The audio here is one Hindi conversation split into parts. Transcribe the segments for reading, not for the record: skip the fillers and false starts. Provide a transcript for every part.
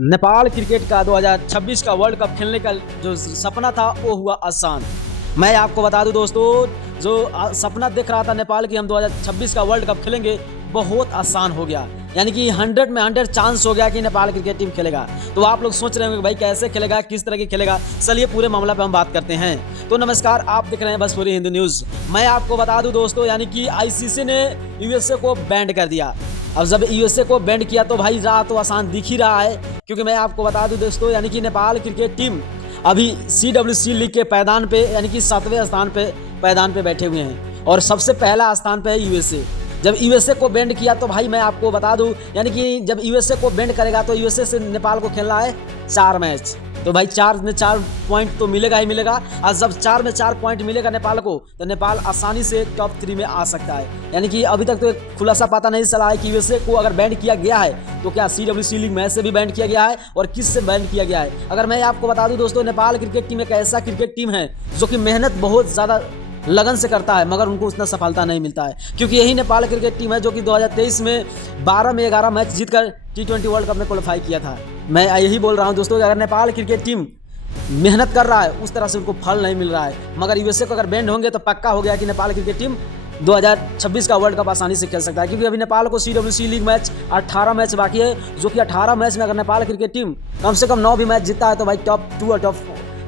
नेपाल क्रिकेट का 2026 का वर्ल्ड कप खेलने का जो सपना था वो हुआ आसान। मैं आपको बता दूं दोस्तों, जो सपना देख रहा था नेपाल की हम 2026 का वर्ल्ड कप खेलेंगे, बहुत आसान हो गया। यानी कि 100 में 100 चांस हो गया कि नेपाल क्रिकेट टीम खेलेगा। तो आप लोग सोच रहे होंगे भाई कैसे खेलेगा, किस तरह की खेलेगा। चलिए पूरे मामला पे हम बात करते हैं। तो नमस्कार, आप देख रहे हैं भोजपुरी हिंदू न्यूज़। मैं आपको बता दूं दोस्तों, यानी कि आईसीसी ने यूएसए को बैंड कर दिया। अब जब यूएसए को बैंड किया तो भाई राह तो आसान दिख ही रहा है, क्योंकि मैं आपको बता दूं दोस्तों, यानी कि नेपाल क्रिकेट टीम अभी CWC लीग के पैदान पे, यानी कि 7वें स्थान पे पैदान पे बैठे हुए हैं और सबसे पहला स्थान पे है यूएसए। जब यूएसए को बैंड किया तो भाई मैं आपको बता दूं, यानी कि जब यूएसए को बैंड करेगा तो यूएसए से नेपाल को खेलना है 4 मैच। तो भाई 4 में 4 पॉइंट तो मिलेगा ही मिलेगा। और जब 4 में 4 पॉइंट मिलेगा नेपाल को, तो नेपाल आसानी से टॉप 3 में आ सकता है। यानी कि अभी तक तो एक खुलासा पता नहीं चला है कि यूएसए को अगर बैंड किया गया है तो क्या CWC लीग मैच से भी बैंड किया गया है और किस से बैंड किया गया है। अगर मैं आपको बता दूं दोस्तों, नेपाल क्रिकेट टीम एक ऐसा क्रिकेट टीम है जो कि मेहनत बहुत ज़्यादा लगन से करता है, मगर उनको उतना सफलता नहीं मिलता है। क्योंकि यही नेपाल क्रिकेट टीम है जो कि 2023 में 12 में 11 मैच जीतकर T20 वर्ल्ड कप में क्वालिफाई किया था। मैं यही बोल रहा हूं दोस्तों कि अगर नेपाल क्रिकेट टीम मेहनत कर रहा है, उस तरह से उनको फल नहीं मिल रहा है। मगर यूएसए को अगर बैंड होंगे तो पक्का हो गया कि नेपाल क्रिकेट टीम 2026 का वर्ल्ड कप आसानी से खेल सकता है। क्योंकि अभी नेपाल को CWC लीग मैच 18 मैच बाकी है, जो कि 18 मैच में अगर नेपाल क्रिकेट टीम कम से कम 9 भी मैच जीतता है तो भाई टॉप 2 और टॉप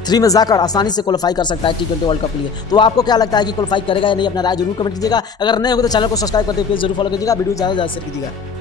3 में जाकर आसानी से क्वालिफाई कर सकता है T20 वर्ल्ड कप के लिए। तो आपको क्या लगता है कि क्वालिफाई करेगा या नहीं, अपना राय जरूर कमेंट कीजिएगा। अगर नहीं होगा तो चैनल को सब्सक्राइब करते पेज जरूर फॉलो कीजिएगा, वीडियो ज़्यादा से ज़्यादा शेयर कीजिएगा।